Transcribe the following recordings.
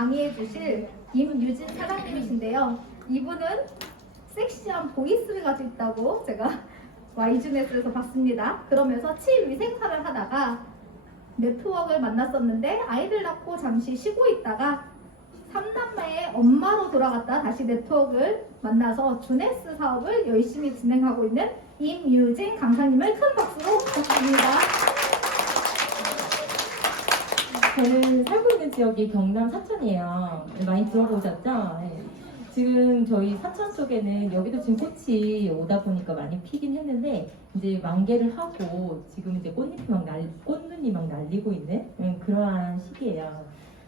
강의해 주실 임유진 사장님이신데요. 이분은 섹시한 보이스를 가지고 있다고 제가 Y주넷에서 봤습니다. 그러면서 치위생사를 하다가 네트워크를 만났었는데 아이들 낳고 잠시 쉬고 있다가 3남매의 엄마로 돌아갔다 다시 네트워크를 만나서 주네스 사업을 열심히 진행하고 있는 임유진 강사님을 큰 박수로 부탁드립니다. 저는 살고 있는 지역이 경남 사천이에요. 많이 들어보셨죠? 네. 지금 저희 사천 쪽에는 여기도 지금 꽃이 오다 보니까 많이 피긴 했는데 이제 만개를 하고 지금 이제 꽃눈이 막 날리고 있는 그러한 시기예요.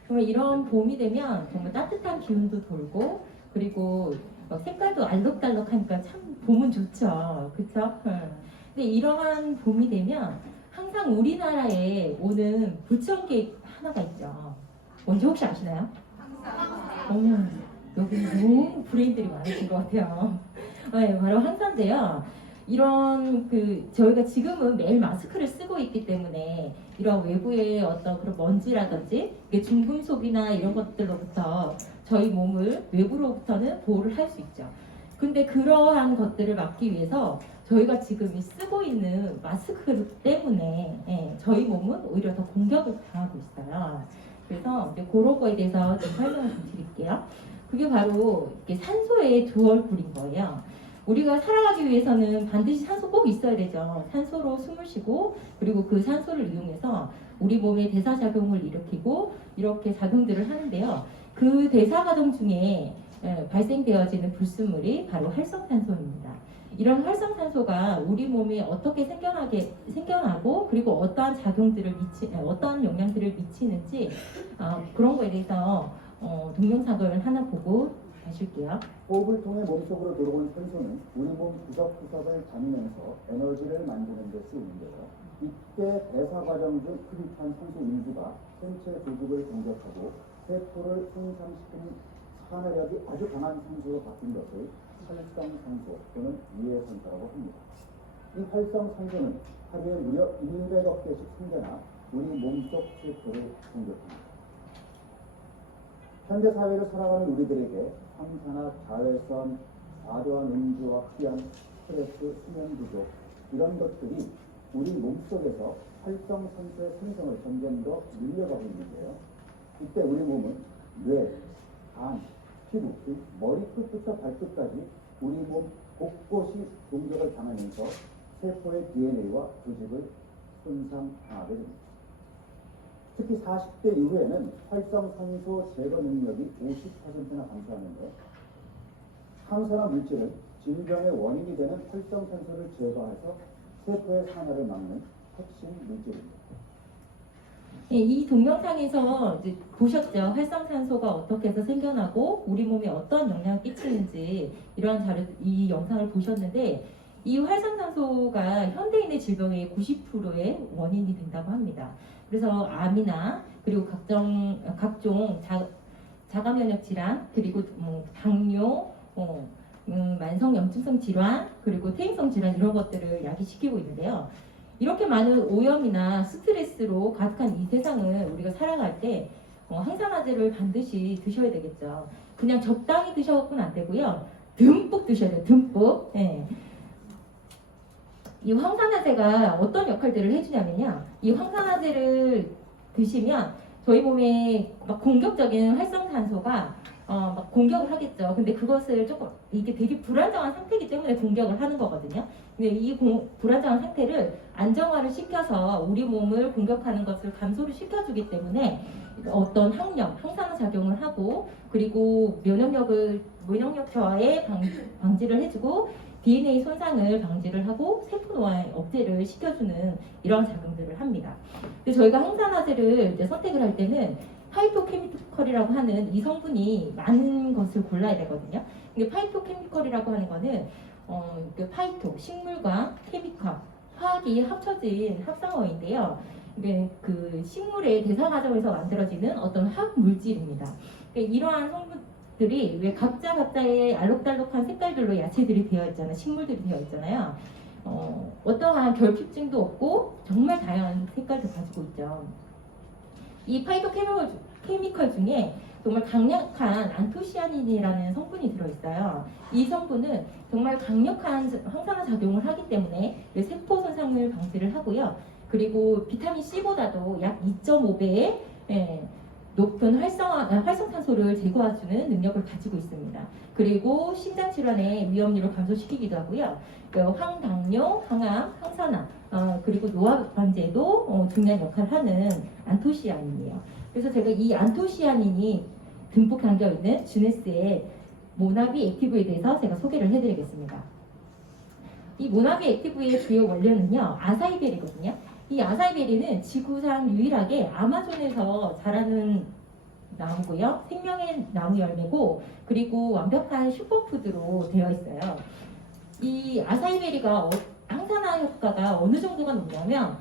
정말 이런 봄이 되면 정말 따뜻한 기운도 돌고 그리고 막 색깔도 알록달록하니까 참 봄은 좋죠. 그쵸? 근데 이러한 봄이 되면 항상 우리나라에 오는 불청객 하나가 있죠. 뭔지 혹시 아시나요? 여기 너무 브레인들이 많으신 것 같아요. 네, 바로 황사인데요. 이런 저희가 지금은 매일 마스크를 쓰고 있기 때문에 이런 외부의 어떤 그런 먼지라든지 중금속이나 이런 것들로부터 저희 몸을 외부로부터는 보호를 할 수 있죠. 근데 그러한 것들을 막기 위해서 저희가 지금 쓰고 있는 마스크 때문에 저희 몸은 오히려 더 공격을 당하고 있어요. 그래서 이제 그런 거에 대해서 좀 설명을 좀 드릴게요. 그게 바로 이렇게 산소의 두 얼굴인 거예요. 우리가 살아가기 위해서는 반드시 산소 꼭 있어야 되죠. 산소로 숨을 쉬고 그리고 그 산소를 이용해서 우리 몸의 대사작용을 일으키고 이렇게 작용들을 하는데요. 그 대사과정 중에 발생되어지는 불순물이 바로 활성산소입니다. 이런 활성산소가 우리 몸에 어떻게 생겨나고 그리고 어떠한 어떠한 영향들을 미치는지 그런 거에 대해서 동영상을 하나 보고 가실게요. 호흡을 통해 몸속으로 들어온 산소는 우리 몸 구석구석을 다니면서 에너지를 만드는 데 쓰이는데요. 이때 대사 과정 중 흡입한 산소 일부가 생체 조직을 공격하고 세포를 손상시키는 산화력이 아주 강한 산소로 바뀐 것을 활성산소 또는 위해산소라고 합니다. 이 활성산소는 하루에 무려 100억 개씩 생겨나 우리 몸속 세포를 공격합니다. 현대 사회를 살아가는 우리들에게 황사나 자외선, 과도한 음주와 흡연, 스트레스, 수면 부족 이런 것들이 우리 몸속에서 활성산소의 생성을 점점 더 늘려가고 있는데요. 이때 우리 몸은 뇌, 간, 피부, 머리끝부터 발끝까지 우리 몸 곳곳이 공격을 당하면서 세포의 DNA와 조직을 손상하게 됩니다. 특히 40대 이후에는 활성산소 제거 능력이 50%나 감소하는데 항산화 물질은 질병의 원인이 되는 활성산소를 제거해서 세포의 산화를 막는 핵심 물질입니다. 네, 이 동영상에서 이제 보셨죠? 활성산소가 어떻게 해서 생겨나고 우리 몸에 어떤 영향을 끼치는지 이 영상을 보셨는데 이 활성산소가 현대인의 질병의 90%의 원인이 된다고 합니다. 그래서 암이나 그리고 각종 자가면역 질환 그리고 당뇨, 만성 염증성 질환 그리고 퇴행성 질환 이런 것들을 야기시키고 있는데요. 이렇게 많은 오염이나 스트레스로 가득한 이 세상을 우리가 살아갈 때 항산화제를 반드시 드셔야 되겠죠. 그냥 적당히 드셔서는 안 되고요. 듬뿍 드셔야 돼요. 듬뿍. 네. 이 황산화제가 어떤 역할들을 해주냐면요. 이 황산화제를 드시면 저희 몸에 막 공격적인 활성산소가 막 공격을 하겠죠. 근데 그것을 이게 되게 불안정한 상태이기 때문에 공격을 하는 거거든요. 근데 이 불안정한 상태를 안정화를 시켜서 우리 몸을 공격하는 것을 감소를 시켜주기 때문에 어떤 항산화 작용을 하고 그리고 면역력 저하에 방지를 해주고 DNA 손상을 방지를 하고 세포 노화의 억제를 시켜주는 이런 작용들을 합니다. 근데 저희가 항산화제를 이제 선택을 할 때는 파이토케미컬이라고 하는 이 성분이 많은 것을 골라야 되거든요. 근데 파이토케미컬이라고 하는 거는 파이토, 식물과 케미컬, 화학이 합쳐진 합성어인데요. 이게 그 식물의 대사 과정에서 만들어지는 어떤 화학 물질입니다. 이러한 성분들이 왜 각자의 알록달록한 색깔들로 야채들이 되어 있잖아요. 식물들이 되어 있잖아요. 어떠한 결핍증도 없고 정말 다양한 색깔도 가지고 있죠. 이 케미컬 중에 정말 강력한 안토시아닌이라는 성분이 들어있어요. 이 성분은 정말 강력한 항산화 작용을 하기 때문에 세포 손상을 방지를 하고요. 그리고 비타민 C보다도 약 2.5배의 높은 활성탄소를 제거해주는 능력을 가지고 있습니다. 그리고 심장질환의 위험률을 감소시키기도 하고요. 황당뇨, 항암, 항산화, 그리고 노화 방제에도 중요한 역할을 하는 안토시아닌이에요. 그래서 제가 이 안토시아닌이 듬뿍 담겨있는 주네스의 모나비 액티브에 대해서 제가 소개를 해드리겠습니다. 이 모나비 액티브의 주요 원료는요, 아사이베리거든요. 이 아사이베리는 지구상 유일하게 아마존에서 자라는 나무고요. 생명의 나무 열매고, 그리고 완벽한 슈퍼푸드로 되어 있어요. 이 아사이베리가 항산화 효과가 어느 정도가 높냐면,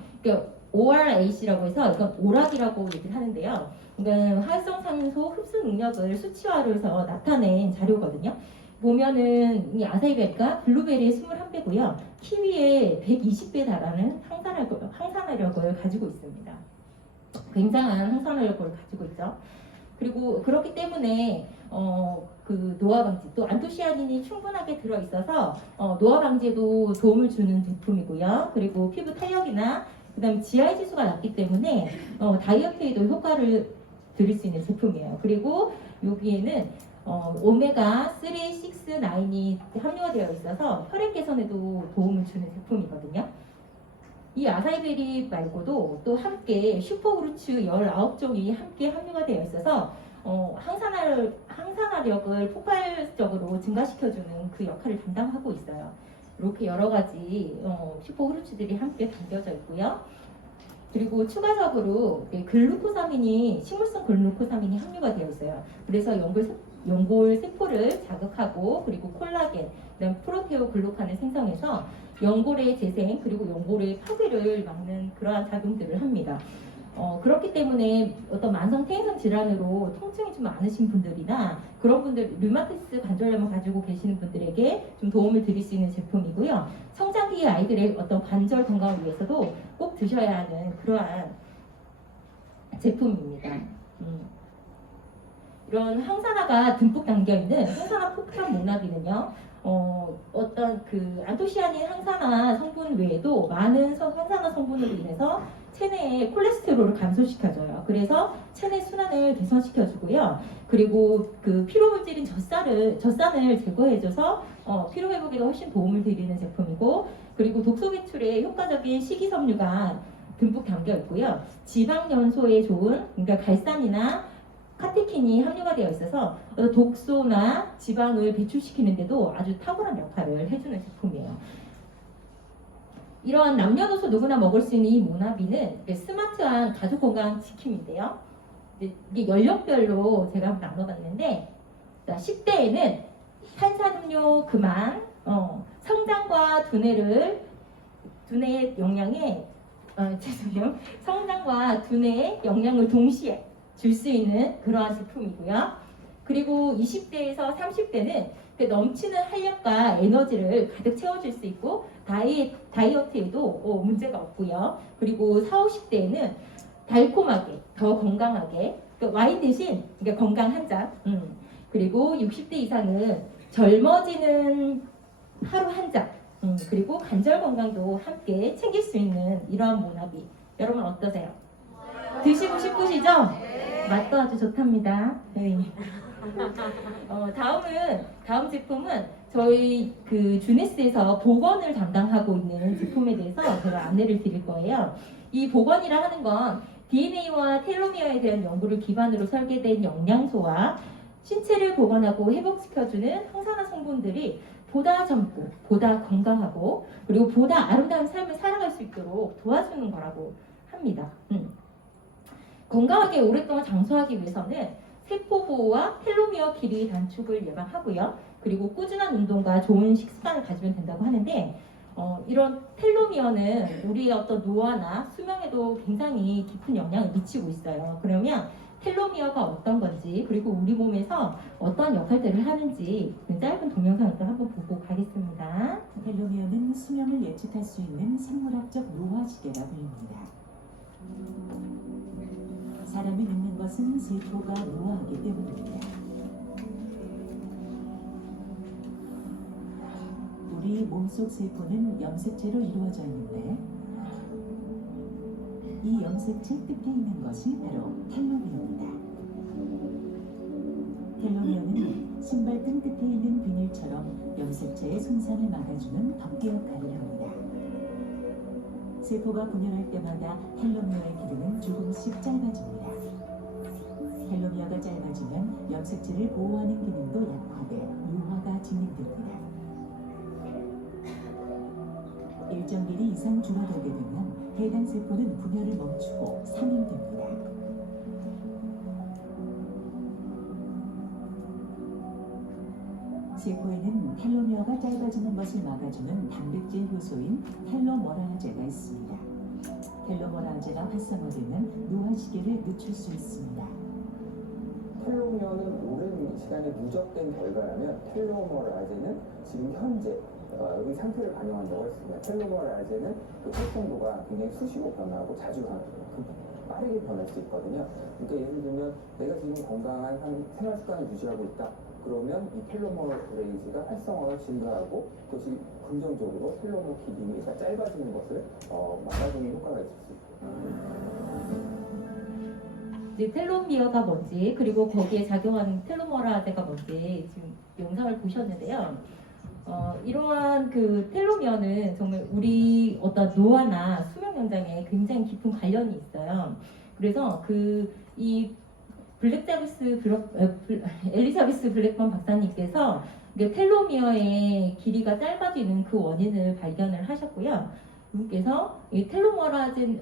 ORAC라고 해서 이건 오락이라고 얘기를 하는데요. 그러니까 활성산소 흡수 능력을 수치화로 해서 나타낸 자료거든요. 보면은 이 아사이베리가 블루베리의 21배고요. 키위의 120배 달하는 항산화력을 가지고 있습니다. 굉장한 항산화력을 가지고 있죠. 그리고 그렇기 때문에 그 노화 방지, 또 안토시아닌이 충분하게 들어 있어서 노화 방지에도 도움을 주는 제품이고요. 그리고 피부 탄력이나 그다음에 GI 지수가 낮기 때문에 다이어트에도 효과를 드릴 수 있는 제품이에요. 그리고 여기에는 오메가 3, 6, 9이 함유되어 있어서 혈액 개선에도 도움을 주는 제품이거든요. 이 아사이베리 말고도 또 함께 슈퍼그루츠 19종이 함께 함유가 되어 있어서 항산화력을 폭발적으로 증가시켜주는 그 역할을 담당하고 있어요. 이렇게 여러 가지 슈퍼그루츠들이 함께 담겨져 있고요. 그리고 추가적으로 글루코사민이 식물성 글루코사민이 함유가 되어 있어요. 그래서 연골 세포를 자극하고 그리고 콜라겐, 그다음 프로테오글루칸을 생성해서 연골의 재생 그리고 연골의 파괴를 막는 그러한 작용들을 합니다. 그렇기 때문에 어떤 만성 퇴행성 질환으로 통증이 좀 많으신 분들이나 그런 분들, 류마티스 관절염을 가지고 계시는 분들에게 좀 도움을 드릴 수 있는 제품이고요. 성장기 아이들의 어떤 관절 건강을 위해서도 꼭 드셔야 하는 그러한 제품입니다. 이런 항산화가 듬뿍 담겨있는 항산화 폭탄 모나비는요, 어떤 그 안토시아닌 항산화 성분 외에도 많은 항산화 성분으로 인해서 체내의 콜레스테롤을 감소시켜줘요. 그래서 체내 순환을 개선시켜주고요. 그리고 그 피로물질인 젖산을 제거해줘서 피로 회복에도 훨씬 도움을 드리는 제품이고, 그리고 독소 배출에 효과적인 식이섬유가 듬뿍 담겨 있고요. 지방 연소에 좋은, 그러니까 갈산이나 카테킨이 함유가 되어 있어서 독소나 지방을 배출시키는데도 아주 탁월한 역할을 해주는 제품이에요. 이러한 남녀노소 누구나 먹을 수 있는 이 모나비는 스마트한 가족 건강 지킴인데요. 이게 연령별로 제가 한번 나눠봤는데, 10대에는 탄산음료 그만, 성장과 두뇌의 영양에 성장과 두뇌의 영양을 동시에 줄 수 있는 그러한 제품이고요. 그리고 20대에서 30대는 그 넘치는 활력과 에너지를 가득 채워줄 수 있고 다이어트에도 문제가 없고요. 그리고 40, 50대에는 달콤하게 더 건강하게 와인 대신 건강 한 잔. 그리고 60대 이상은 젊어지는 하루 한 잔. 그리고 관절 건강도 함께 챙길 수 있는 이러한 모나비. 여러분 어떠세요? 드시고 싶으시죠? 맛도 아주 좋답니다. 네. 다음 제품은 저희 그 주네스에서 보건을 담당하고 있는 제품에 대해서 제가 안내를 드릴 거예요. 이 보건이라 하는 건 DNA와 텔로미어에 대한 연구를 기반으로 설계된 영양소와 신체를 보건하고 회복시켜주는 항산화 성분들이 보다 젊고 보다 건강하고 그리고 보다 아름다운 삶을 살아갈 수 있도록 도와주는 거라고 합니다. 건강하게 오랫동안 장수하기 위해서는 세포 보호와 텔로미어 길이 단축을 예방하고요. 그리고 꾸준한 운동과 좋은 식습관을 가지면 된다고 하는데 이런 텔로미어는 우리의 어떤 노화나 수명에도 굉장히 깊은 영향을 미치고 있어요. 그러면 텔로미어가 어떤 건지 그리고 우리 몸에서 어떤 역할들을 하는지 짧은 동영상을 또 한번 보고 가겠습니다. 텔로미어는 수명을 예측할 수 있는 생물학적 노화 시계라 불립니다. 사람이 늙는 것은 세포가 노화하기 때문입니다. 우리 몸속 세포는 염색체로 이루어져 있는데 이 염색체 끝에 있는 것이 바로 텔로미어입니다. 텔로미어는 신발 끈 끝에 있는 비닐처럼 염색체의 손상을 막아주는 덮개 역할을 합니다. 세포가 분열할 때마다 텔로미어의 기능은 조금씩 짧아집니다. 텔로미어가 짧아지면 염색체를 보호하는 기능도 약화돼 노화가 진행됩니다. 일정 길이 이상 줄어들게 되면 해당 세포는 분열을 멈추고 사망됩니다. 세포에는 텔로미어가 짧아지는 것을 막아주는 단백질 효소인 텔로머라제가 있습니다. 텔로머라제가 활성화되면 노화 시기를 늦출 수 있습니다. 텔로미어는 오랜 시간에 누적된 결과라면 텔로머라제는 지금 현재 여기 상태를 반영한다고 했습니다. 텔로머라제는 그 활성도가 굉장히 수시로 변하고 자주 빠르게 변할 수 있거든요. 그러니까 예를 들면 내가 지금 건강한 생활 습관을 유지하고 있다. 그러면 이 텔로머레이즈가 활성화가 증가하고 그것이 긍정적으로 텔로머 기능이 짧아지는 것을 막아주는 효과가 있을 수 있습니다. 이제 텔로미어가 뭔지 그리고 거기에 작용하는 텔로머라제가 뭔지 지금 영상을 보셨는데요. 이러한 그 텔로미어는 정말 우리 어떤 노화나 수명 연장에 굉장히 깊은 관련이 있어요. 그래서 이 엘리자베스 블랙번 박사님께서 텔로미어의 길이가 짧아지는 그 원인을 발견을 하셨고요. 그분께서 이 텔로머라제는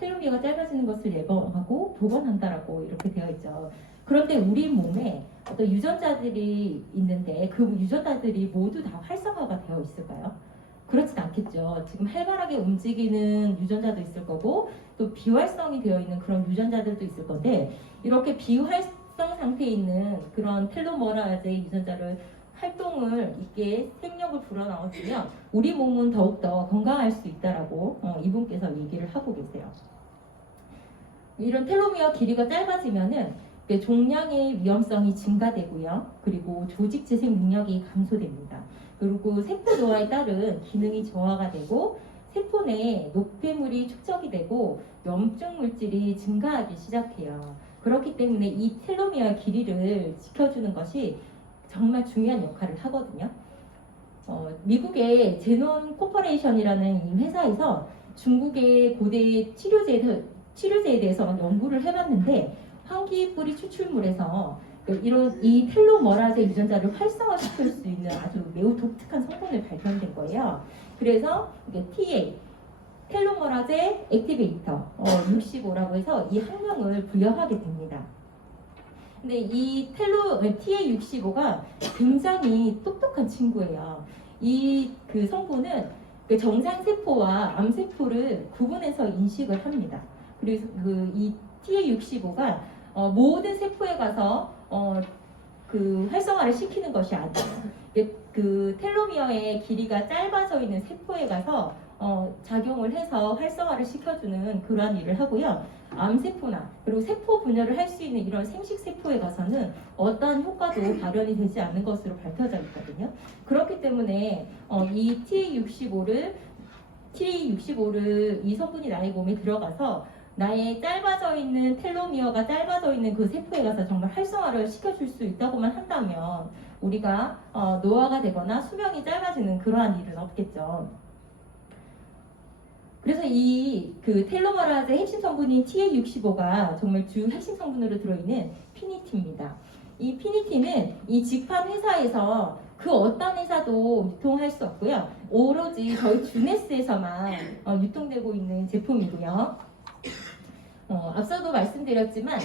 텔로미어가 짧아지는 것을 예방하고 보건한다라고 이렇게 되어 있죠. 그런데 우리 몸에 어떤 유전자들이 있는데 그 유전자들이 모두 다 활성화가 되어 있을까요? 그렇진 않겠죠. 지금 활발하게 움직이는 유전자도 있을 거고 또 비활성이 되어 있는 그런 유전자들도 있을 건데 이렇게 비활성 상태에 있는 그런 텔로머라제 유전자를 활동을 있게 생력을 불어넣어주면 우리 몸은 더욱더 건강할 수 있다라고 이분께서 얘기를 하고 계세요. 이런 텔로미어 길이가 짧아지면은 종양의 위험성이 증가되고요. 그리고 조직 재생 능력이 감소됩니다. 그리고 세포 노화에 따른 기능이 저하가 되고 세포 내에 노폐물이 축적이 되고 염증 물질이 증가하기 시작해요. 그렇기 때문에 이 텔로미어 길이를 지켜주는 것이 정말 중요한 역할을 하거든요. 미국의 제논 코퍼레이션이라는 이 회사에서 중국의 고대 치료제에 대해서 연구를 해봤는데 환기뿌리 추출물에서 이 텔로머라제 유전자를 활성화시킬 수 있는 아주 매우 독특한 성분을 발견된 거예요. 그래서 이게 텔로머라제 액티베이터 65라고 해서 이 학명을 부여하게 됩니다. 근데 이 TA65가 굉장히 똑똑한 친구예요. 이 그 성분은 정상 세포와 암 세포를 구분해서 인식을 합니다. 그래서 이 TA65가 모든 세포에 가서 그 활성화를 시키는 것이 아니에요. 그 텔로미어의 길이가 짧아져 있는 세포에 가서 작용을 해서 활성화를 시켜주는 그러한 일을 하고요. 암세포나 그리고 세포 분열을 할 수 있는 이런 생식세포에 가서는 어떠한 효과도 발현이 되지 않는 것으로 밝혀져 있거든요. 그렇기 때문에 이 TA65를 이 성분이 나의 몸에 들어가서 나의 짧아져 있는 텔로미어가 짧아져 있는 그 세포에 가서 정말 활성화를 시켜줄 수 있다고만 한다면 우리가 노화가 되거나 수명이 짧아지는 그러한 일은 없겠죠. 그래서 그 텔로머라제 핵심 성분인 TA65가 정말 주 핵심 성분으로 들어있는 피니티입니다. 이 피니티는 이 직판 회사에서 그 어떤 회사도 유통할 수 없고요. 오로지 저희 주네스에서만 유통되고 있는 제품이고요. 앞서도 말씀드렸지만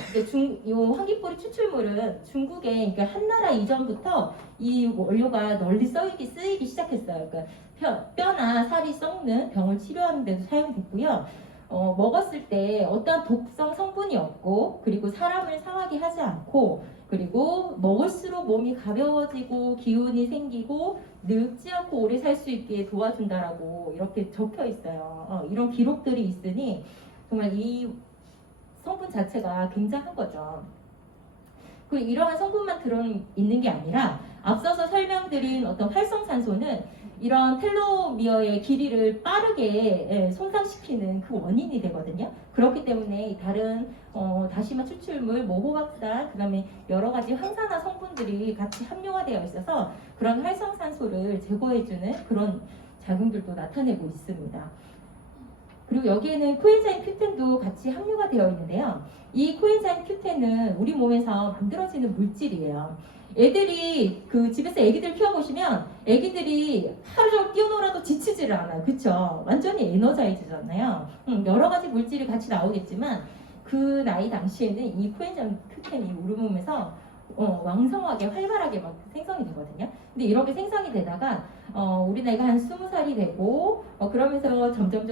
이 환기뿌리 추출물은 중국에 그러니까 한나라 이전부터 이 원료가 널리 쓰이기 시작했어요. 그러니까 뼈나 살이 썩는 병을 치료하는 데도 사용됐고요. 먹었을 때 어떠한 독성 성분이 없고 그리고 사람을 상하게 하지 않고 그리고 먹을수록 몸이 가벼워지고 기운이 생기고 늙지 않고 오래 살 수 있게 도와준다라고 이렇게 적혀 있어요. 이런 기록들이 있으니 정말 이 성분 자체가 굉장한 거죠. 그 이러한 성분만 들어있는 게 아니라 앞서서 설명드린 어떤 활성산소는 이런 텔로미어의 길이를 빠르게 손상시키는 그 원인이 되거든요. 그렇기 때문에 다른 다시마 추출물, 호박산, 그다음에 여러 가지 항산화 성분들이 같이 함유가 되어 있어서 그런 활성산소를 제거해주는 그런 작용들도 나타내고 있습니다. 그리고 여기에는 코엔자임 Q10도 같이 함유가 되어 있는데요. 이 코엔자임 Q10은 우리 몸에서 만들어지는 물질이에요. 애들이 그 집에서 애기들 키워보시면 애기들이 하루 종일 뛰어놀아도 지치지를 않아요. 그쵸? 완전히 에너자이즈잖아요. 여러 가지 물질이 같이 나오겠지만 그 나이 당시에는 이 코엔자임 Q10이 우리 몸에서 왕성하게 활발하게 막 생성이 되거든요. 근데 이렇게 생성이 되다가 우리 나이가 한 20살이 되고 그러면서 점점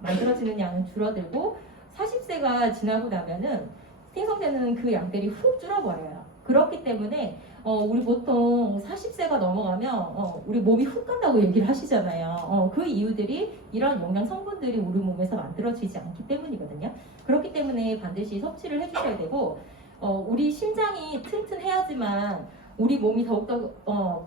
만들어지는 양은 줄어들고 40세가 지나고 나면은 생성되는 그 양들이 훅 줄어버려요. 그렇기 때문에 우리 보통 40세가 넘어가면 우리 몸이 훅 간다고 얘기를 하시잖아요. 그 이유들이 이런 영양 성분들이 우리 몸에서 만들어지지 않기 때문이거든요. 그렇기 때문에 반드시 섭취를 해주셔야 되고 우리 심장이 튼튼해야지만 우리 몸이 더욱더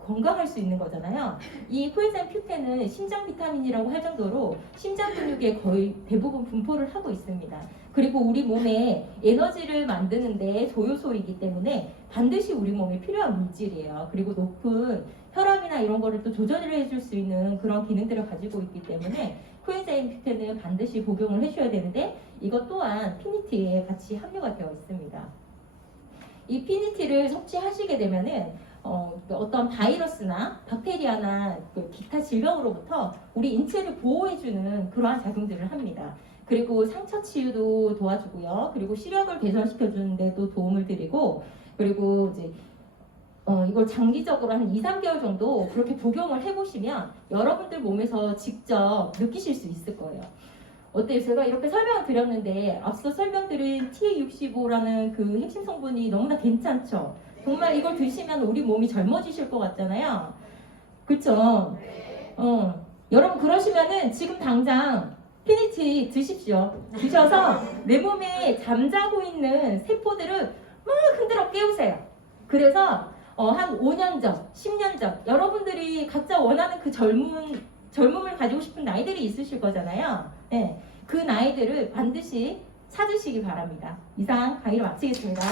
건강할 수 있는 거잖아요. 이 코엔자임 Q10은 심장 비타민이라고 할 정도로 심장 근육에 거의 대부분 분포를 하고 있습니다. 그리고 우리 몸에 에너지를 만드는데 조효소이기 때문에 반드시 우리 몸에 필요한 물질이에요. 그리고 높은 혈압이나 이런 거를 또 조절을 해줄 수 있는 그런 기능들을 가지고 있기 때문에 코엔자임 Q10은 반드시 복용을 해줘야 되는데 이것 또한 피니티에 같이 함유가 되어 있습니다. 이 피니티를 섭취하시게 되면은 어떤 바이러스나 박테리아나 그 기타 질병으로부터 우리 인체를 보호해주는 그러한 작용들을 합니다. 그리고 상처 치유도 도와주고요. 그리고 시력을 개선시켜주는 데도 도움을 드리고 그리고 이제 이걸 장기적으로 한 2-3개월 정도 그렇게 복용을 해보시면 여러분들 몸에서 직접 느끼실 수 있을 거예요. 어때요? 제가 이렇게 설명을 드렸는데 앞서 설명드린 TA65라는 그 핵심 성분이 너무나 괜찮죠? 정말 이걸 드시면 우리 몸이 젊어지실 것 같잖아요. 그쵸? 여러분 그러시면은 지금 당장 피니티 드십시오. 드셔서 내 몸에 잠자고 있는 세포들을 막 흔들어 깨우세요. 그래서 한 5년 전, 10년 전 여러분들이 각자 원하는 그 젊음을 가지고 싶은 나이들이 있으실 거잖아요. 네, 그 나이들을 반드시 찾으시기 바랍니다. 이상 강의를 마치겠습니다.